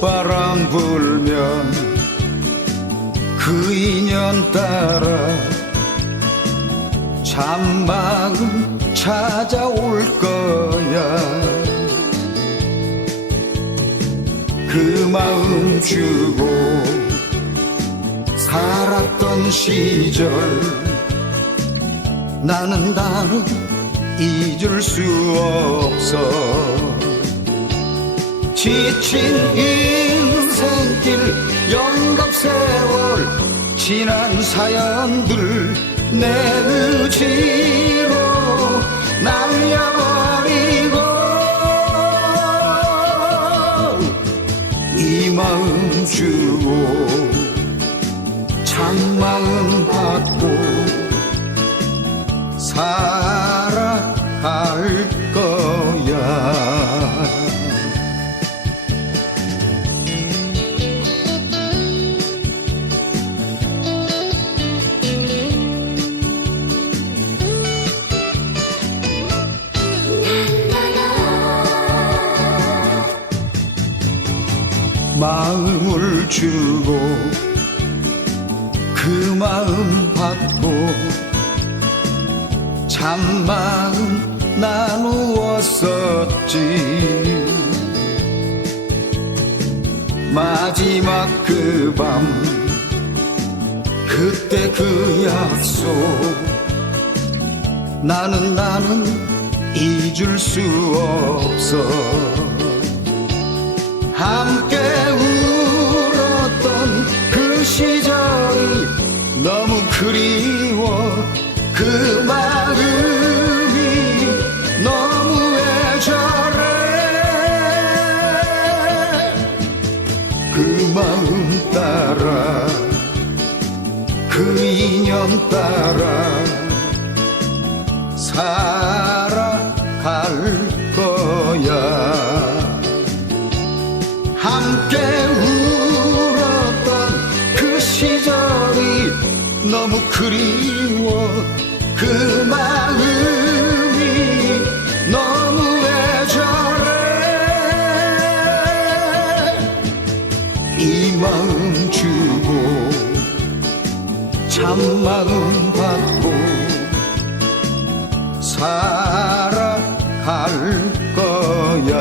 봄바람 불면 그 인연 따라 참마음 찾아올 거야. 그 마음 주고 살았던 시절 나는 다 잊을 수 없어. 지친 인생 길 영겁 세월 지난 사연들 내 의지로 날려버리고 이 마음 주고 참 마음 받고 마음을 주고 그 마음 받고 참 마음 나누었었지. 마지막 그 밤 그때 그 약속 나는 나는 잊을 수 없어. 함께 그리워 그 마음이 너무 애절해. 그 마음 따라 그 인연 따라 살아갈 거야 마음 주고 참 마음 받고 살아갈 거야.